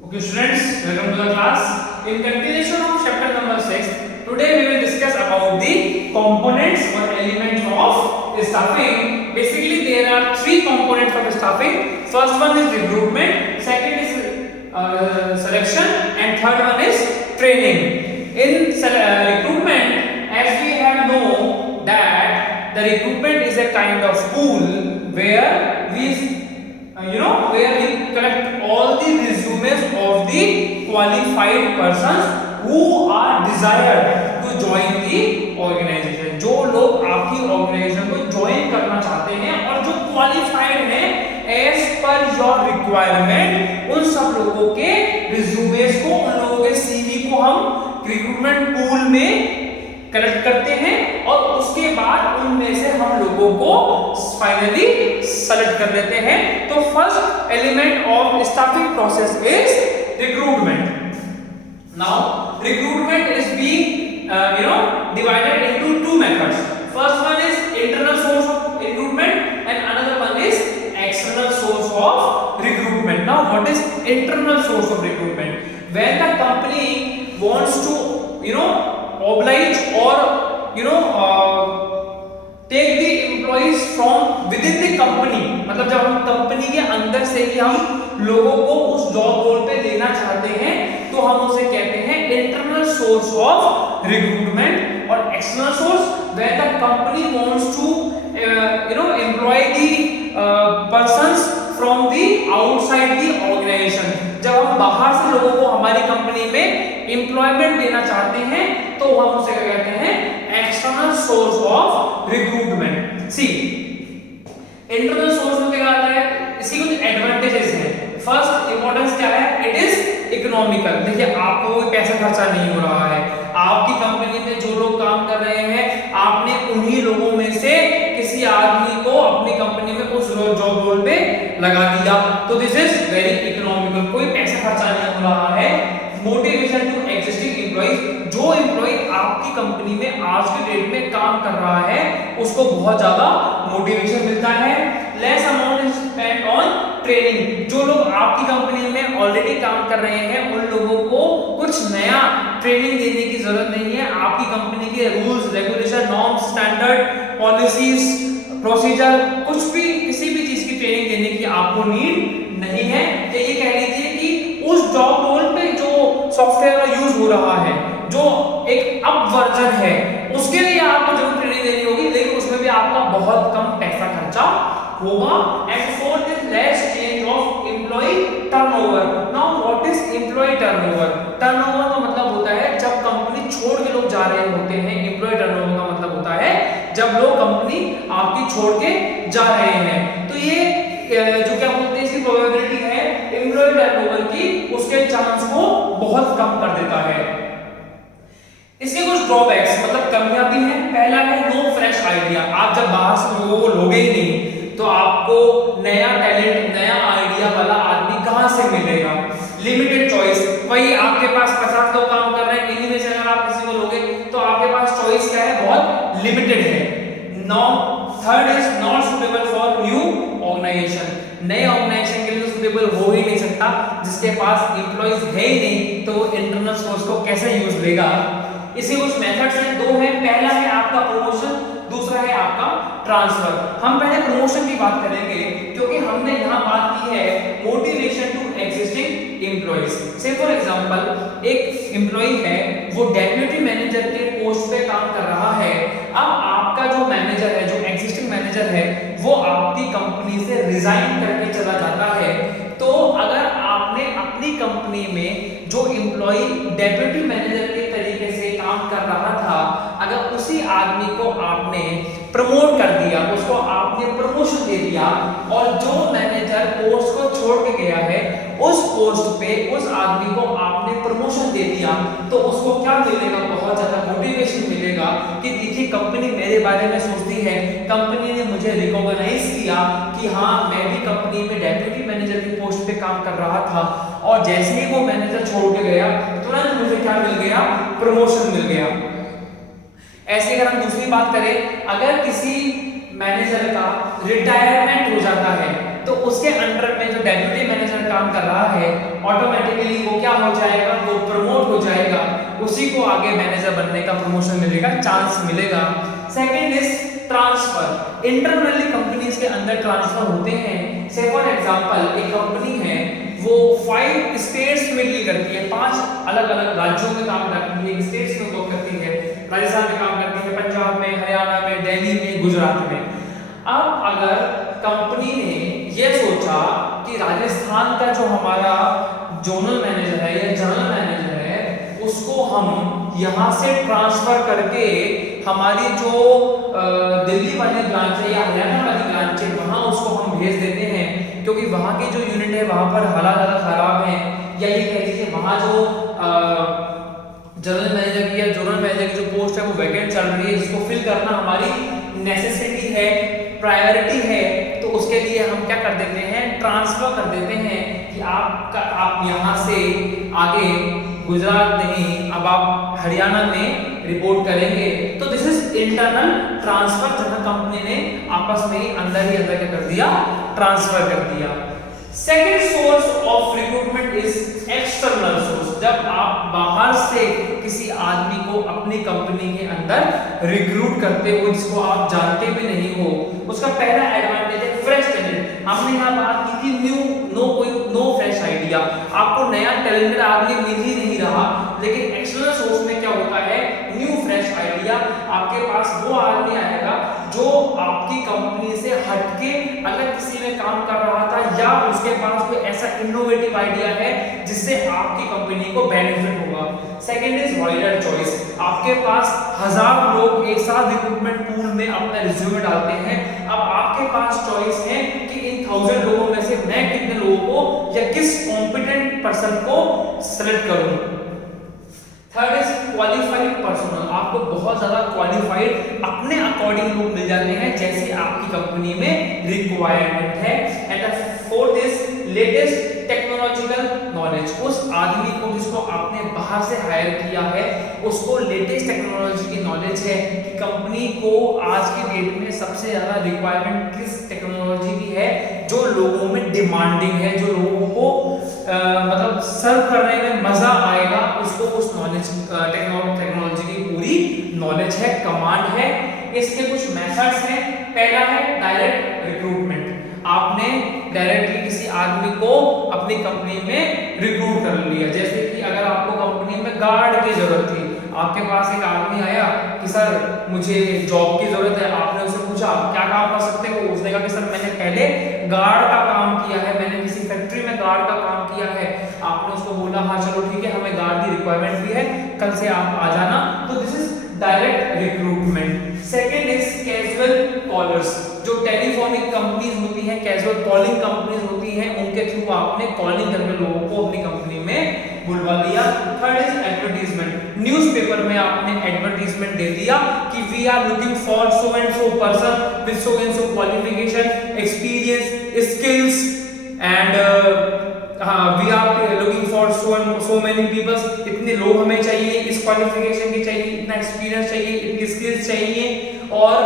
Okay, students, welcome to the class. In continuation of chapter number 6, today we will discuss about the components or elements of staffing. Basically, there are three components of staffing. First one is recruitment, second is selection, and third one is training. In recruitment, as we have known that the recruitment is a kind of pool where we where we collect all the resumes of the qualified persons who are desired to join the organization. जो लोग आपकी organisation को join करना चाहते हैं और जो qualified हैं एज पर योर रिक्वायरमेंट, उन सब लोगों के रिज्यूमेस को, उन लोगों के सीवी को हम रिक्रूटमेंट पूल में कलेक्ट करते हैं और उसके बाद उनमें से हम लोगों को फाइनली सेलेक्ट कर देते हैं. तो first element of staffing process is recruitment. Now recruitment is being divided into two methods. First one is internal source of recruitment and another one is external source of recruitment. Now what is internal source of recruitment? When the company wants to oblige or take the employees from within the company, मतलब जब हम company के अंदर से ही हम लोगों को उस जॉब रोल पे लेना चाहते हैं तो हम उसे कहते हैं इंटरनल सोर्स ऑफ रिक्रूटमेंट. और external source where the company wants to employ the persons from the outside the organization. जब हम बाहर से लोगों को हमारी कंपनी में एम्प्लॉयमेंट देना चाहते हैं तो हम उसे क्या कहते हैं? External source of recruitment. See internal source में क्या आता है? इसकी कुछ एडवांटेजेस हैं. फर्स्ट इंपॉर्टेंस क्या है? It is economical. देखिए, आपको कोई पैसा खर्चा नहीं हो रहा है. आपकी कंपनी में जो लोग काम कर रहे हैं, आपने उन्हीं लोगों में से किसी आदमी को अपनी कंपनी में उस जॉब रोल पे लगा दिया. तो दिस इज वेरी इकोनॉमिकल. कोई पैसा खर्चा नहीं हो रहा है. Motivation to existing employees. जो एम्प्लॉय आपकी कंपनी में आज के डेट में काम कर रहा है उसको बहुत ज्यादा मोटिवेशन मिलता है. Less amount is spent on training. जो लोग आपकी कंपनी में ऑलरेडी काम कर रहे हैं उन लोगों को कुछ नया ट्रेनिंग देने की जरूरत नहीं है. आपकी कंपनी के rules, regulation, norms, standard, policies, procedure, कुछ भी किसी भी चीज की ट्रेनिंग देने की आपको नीड नहीं है. ये कह लीजिए कि उस जॉब रोल पे जो सॉफ्टवेयर का यूज हो रहा है, जो एक अप वर्जन है, उसके लिए आपको जरूर ट्रेनिंग देनी होगी, लेकिन उसमें भी आपका बहुत कम पैसा खर्चा होगा. And fourth is less change of employee turnover. Now what is employee turnover? Turnover का मतलब होता है जब कंपनी छोड़ के लोग जा रहे होते हैं. एम्प्लॉय टर्नओवर का मतलब होता है जब लोग कंपनी आपकी छोड़ के जा रहे हैं. तो ये जो क्या बोलते हैं, इसकी प्रोबेबिलिटी है एम्प्लॉय टर्नओवर की, उसके चांस को बहुत कम कर देता है. इसके कुछ ड्रॉबैक्स मतलब कमियां भी हैं. पहला है नो फ्रेश आइडिया. आप जब बाहर से लोगों को लोगे ही नहीं तो आपको नया टैलेंट, नया आइडिया वाला आदमी कहां से मिलेगा? Limited choice. वही आपके पास 50 लोग काम कर रहे हैं, इन्हीं में से अगर आप किसी को लोगे तो आपके पास चॉइस क्या है? बहुत लिमिटेड है. No third is not suitable for new organization. नए ऑर्गेनाइजेशन के लिए तो सुटेबल हो ही नहीं सकता. जिसके पास एम्प्लॉइज है ही नहीं तो वो इंटरनल सोर्स को कैसे यूज लेगा? इसी कुछ मेथड्स हैं, दो हैं. पहला है आपका प्रमोशन, दूसरा है आपका ट्रांसफर. हम पहले प्रमोशन की बात करेंगे क्योंकि हमने यहाँ बात की है मोटिवेशन टू एग्जिस्टिंग एम्प्लॉइज. से फॉर एग्जांपल एक एम्प्लॉय है, वो डेप्यूटी मैनेजर के पोस्ट पे काम कर रहा है. अब आपका जो मैनेजर है, जो एग्जिस्टिंग मैनेजर है, वो आपकी कंपनी से रिजाइन करके चला जाता है. तो अगर आपने अपनी कंपनी में जो एम्प्लॉय डेप्यूटी मैनेजर के तरीके से काम कर रहा था, अगर उसी आदमी को आपने प्रमोट कर दिया, उसको आपने प्रमोशन दे दिया और जो मैनेजर पोस्ट को छोड़ के गया है उस पोस्ट पे उस आदमी को आपने प्रमोशन दे दिया, तो उसको क्या मिलेगा? बहुत ज्यादा मोटिवेशन मिलेगा कि देखिए कंपनी मेरे बारे में सोचती है, कंपनी ने मुझे रिकॉग्नाइज किया कि हाँ मैं भी कंपनी में डेप्यूटी मैनेजर की पोस्ट पे काम कर रहा था और जैसे ही वो मैनेजर छोड़ के गया तुरंत मुझे क्या मिल गया? प्रमोशन मिल गया. ऐसे अगर हम दूसरी बात करें, अगर किसी मैनेजर का रिटायरमेंट हो जाता है तो उसके अंडर में जो डेप्यूटी मैनेजर काम कर रहा है ऑटोमेटिकली वो क्या हो जाएगा, वो प्रमोट हो जाएगा, उसी को आगे मैनेजर बनने का प्रमोशन मिलेगा, चांस मिलेगा। Second is transfer. Internally companies के अंदर ट्रांसफर होते हैं। से फॉर एग्जांपल एक कंपनी है वो 5 स्टेट्स में डील करती है, 5 अलग अलग राज्यों में काम करती है, स्टेट्स में वर्क करती है, राजस्थान में काम करती है, पंजाब में, हरियाणा में, दिल्ली में, गुजरात में। अब अगर कंपनी ने ये सोचा कि राजस्थान का जो हमारा जोनल मैनेजर है या जनरल मैनेजर है उसको हम यहाँ से ट्रांसफर करके हमारी जो दिल्ली वाली ब्रांच है या हरियाणा वाली ब्रांच है वहाँ उसको हम भेज देते हैं, क्योंकि वहाँ की जो यूनिट है वहाँ पर हालात ज़्यादा खराब हैं, या ये कह लीजिए वहाँ जो जनरल मैनेजर की या जोनल मैनेजर की जो पोस्ट है वो वैकेंट चल रही है, जिसको फिल करना हमारी नेसेसिटी है, प्रायोरिटी है, तो उसके लिए हम क्या कर देते हैं, ट्रांसफर कर देते हैं कि आप यहाँ से आगे गुजरात नहीं, अब आप हरियाणा में रिपोर्ट करेंगे। तो दिस इज इंटरनल ट्रांसफर, जहां कंपनी ने आपस में ही अंदर क्या कर दिया, ट्रांसफर कर दिया। Second source of recruitment is external source. जब आप बाहर से किसी आदमी को अपनी कंपनी के अंदर रिक्रूट करते हो जिसको आप जानते भी नहीं हो, उसका पहला एडवांटेज है फ्रेश टैलेंट। हमने यहाँ बात की थी नो फ्रेश आइडिया, आपको नया टैलेंटेड आदमी मिल ही नहीं रहा, लेकिन एक्सटर्नल सोर्स में क्या होता है, न्यू फ्रेश आइडिया, आपके पास वो आदमी आएगा जो आपकी कंपनी से हटके अलग किसी में काम कर रहा था, या उसके पास कोई ऐसा इनोवेटिव आइडिया है जिससे आपकी कंपनी को बेनिफिट होगा। Second is wider choice. आपके पास 1000 लोग एक साथ रिक्रूटमेंट पूल में अपना रिज्यूमे डालते हैं, अब आपके पास चॉइस है कि इन 1000 लोगों में से मैं कितने लोगों को या किस कॉम्पिटेंट पर्सन को सेलेक्ट करूं। Third is qualified personal. आपको बहुत ज्यादा क्वालिफाइड अपने अकॉर्डिंग लोग मिल जाते हैं जैसे आपकी कंपनी में रिक्वायरमेंट है। And fourth is latest technological knowledge. उस आदमी को जिसको आपने बाहर से हायर किया है उसको लेटेस्ट टेक्नोलॉजी की नॉलेज है कि कंपनी को आज के डेट में सबसे ज्यादा रिक्वायरमेंट किस टेक्नोलॉजी की है, जो लोगों में डिमांडिंग है, जो लोगों को मतलब सर्व करने में मजा आएगा, उसको उस नॉलेज टेक्नोलॉजी की पूरी नॉलेज है, कमांड है। इसके कुछ मेथड्स हैं। पहला है डायरेक्ट रिक्रूटमेंट। आपने डायरेक्टली किसी आदमी को अपनी कंपनी में रिक्रूट कर लिया। जैसे कि अगर आपको कंपनी में गार्ड की जरूरत थी, आपके पास एक आदमी आया कि सर मुझे जॉब की जरूरत है, आपने उससे पूछा क्या काम कर सकते हो, उसने कहा कि सर मैंने पहले गार्ड का काम किया है, मैंने किसी फैक्ट्री में गार्ड का काम किया है। आपने उसको बोला हाँ चलो ठीक है, हमें गार्ड की रिक्वायरमेंट भी है, कल से आप आ जाना। तो this is direct recruitment. Second is casual callers. जो टेलीफोनिक कंपनीज होती हैं, कैजुअल कॉलिंग कंपनीज होती हैं, उनके थ्रू आपने कॉलिंग करके लोगों को अपनी कंपनी में बुलवा दिया। Third is advertisement. न्यूज़पेपर में आपने एडवर्टीजमेंट दे दिया कि we are looking for so and so person with so and so qualification, experience, skills and we are looking for so many peoples. इतने लोग हमें चाहिए, इस क्वालिफिकेशन की चाहिए, इतना एक्सपीरियंस चाहिए, इतनी स्किल्स चाहिए, और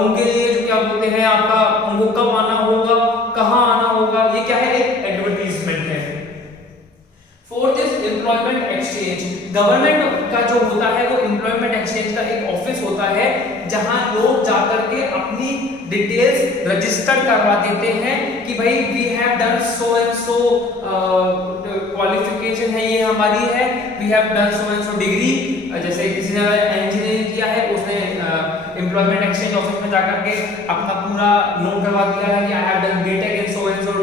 उनके लिए जो क्या बोलते हैं आपका, उनको कब आना होगा, कहाँ आना होगा, ये क्या है, एक एडवर्टीजमेंट है। Fourth is employment exchange. Government का जो होता है वो एम्प्लॉयमेंट एक्सचेंज का एक ऑफिस होता है जहां लोग जाकर के अपनी डिटेल्स रजिस्टर करवा देते हैं कि भाई we have done so and so qualification है, ये हमारी है, we have done so and so degree. जैसे किसी ने इंजीनियरिंग किया है, उसने एम्प्लॉयमेंट एक्सचेंज ऑफिस में जाकर के अपना पूरा नोट करवा दिया है कि I have done B Tech in so and so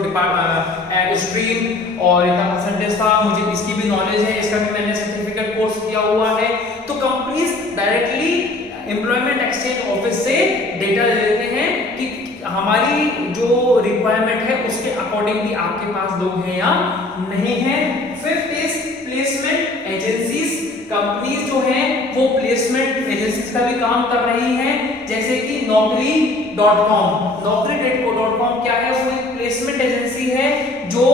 stream और इतना परसेंटेज था, मुझे इसकी भी नॉलेज है, इसका भी मैंने सर्टिफिकेट कोर्स किया हुआ है। तो companies directly employment exchange office से डेटा ले लेते हैं कि हमारी जो रिक्वायरमेंट है उसके अकॉर्डिंगली आपके पास लोग हैं या नहीं है। Fifth is placement agencies. Companies जो हैं वो प्लेसमेंट एजेंसीज का भी काम कर रही हैं, जैसे कि naukri.com। naukri.com क्या है, वो एक प्लेसमेंट एजेंसी है जो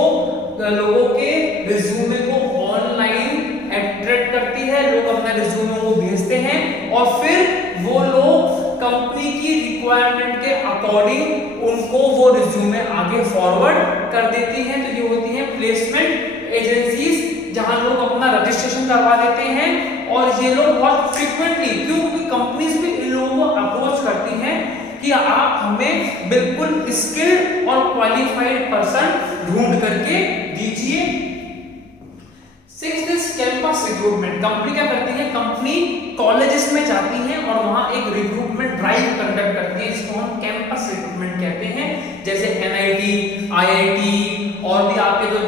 लोगों के रिज्यूमे को ऑनलाइन अट्रैक्ट करती है। लोग अपना रिज्यूमे को भेजते हैं और फिर वो लोग कंपनी की रिक्वायरमेंट के अकॉर्डिंग उनको वो रिज्यूमे आगे फॉरवर्ड कर देती हैं। तो ये होती है प्लेसमेंट एजेंसीज, जहां लोग अपना रजिस्ट्रेशन करवा देते हैं। और ये लोग बहुत फ्रीक्वेंटली, क्योंकि कंपनीज भी इन लोगों को अप्रोच करती हैं कि आप हमें बिल्कुल स्किल्ड और क्वालिफाइड पर्सन ढूंढ करके दीजिए। Sixth is campus recruitment. Company क्या करती है, कंपनी कॉलेजेस में जाती है और वहां एक रिक्रूटमेंट ड्राइव कंडक्ट करती है, इसको हम कैंपस रिक्रूटमेंट कहते हैं। जैसे एनआईटी, आईआईटी और भी आपके जो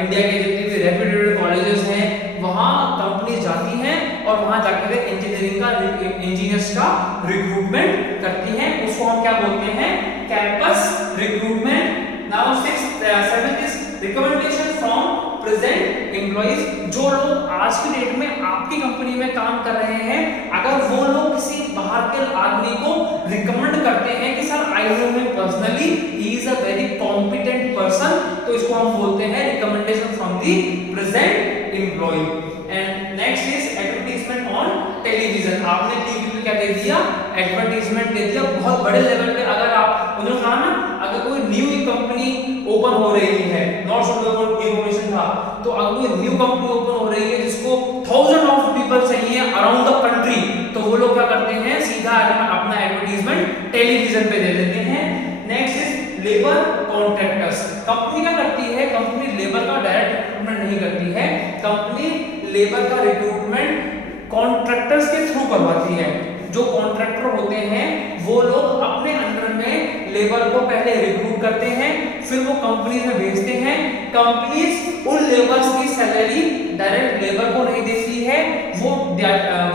इंडिया के जितने भी रेप्यूटेड कॉलेजेस हैं, वहां कंपनी जाती हैं और वहां जाकर इंजीनियर्स का रिक्रूटमेंट करती हैं। उसको हम क्या बोलते हैं, campus recruitment. Now seventh is recommendation from present employees. जो लोग आज की डेट में आपकी कंपनी में काम कर रहे हैं, अगर वो लोग किसी बाहर के आदमी को रिकमेंड करते हैं कि sir I know him personally, he is a very competent person, तो इसको हम बोलते हैं recommendation from the present employ. And next is advertisement on television. आपने टीवी पे क्या दे दिया, एडवर्टाइजमेंट दे दिया बहुत बड़े लेवल पे। अगर आप उन्होंने कहा ना, अगर कोई न्यू कंपनी ओपन हो रही है, नॉट इनोवेशन था, तो अगर कोई न्यू कंपनी ओपन हो रही है जिसको 1000 ऑफ पीपल चाहिए अराउंड द कंट्री, तो वो लोग क्या करते हैं, सीधा अपना एडवर्टाइजमेंट टेलीविजन पे दे देते हैं। Next is labour contractors. Company क्या करती है, कंपनी लेबर का डायरेक्ट रिक्रूटमेंट नहीं करती है, कंपनी लेबर का रिक्रूटमेंट कॉन्ट्रैक्टर्स के थ्रू करवाती है। जो कॉन्ट्रैक्टर होते हैं वो लोग अपने अंडर में लेबर को पहले रिक्रूट करते हैं, फिर वो कंपनी में भेजते हैं। कंपनीज उन लेबर्स की सैलरी डायरेक्ट लेबर को नहीं देती है,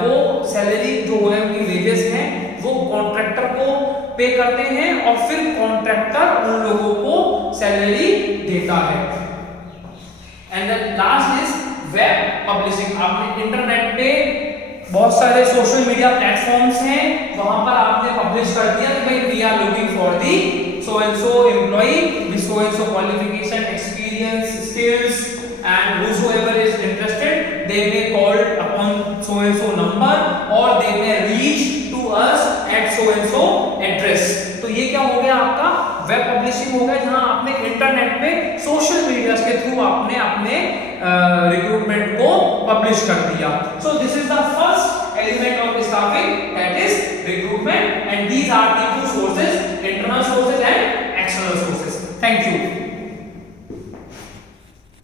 वो सैलरी जो है उनकी वेजेस हैं वो कॉन्ट्रैक्टर को पे करते हैं और फिर कॉन्ट्रैक्टर उन लोगों को सैलरी देता है। And the last is web publishing. आपने इंटरनेट पे बहुत सारे सोशल मीडिया प्लेटफॉर्म्स हैं, वहां पर आपने पब्लिश कर दिया कि भाई we are looking for the so and so employ with so and so qualification, experience, skills, and whosoever is interested they may call upon so and so number or they may reach to us at so and so address। तो ये क्या हो गया, आपका web publishing हो गया, जहां आपने इंटरनेट पे सोशल मीडिया के थ्रू आपने अपने रिक्रूटमेंट को पब्लिश कर दिया। So this is the first element of staffing, that is recruitment, and these are the two sources, internal sources and external sources. Thank you.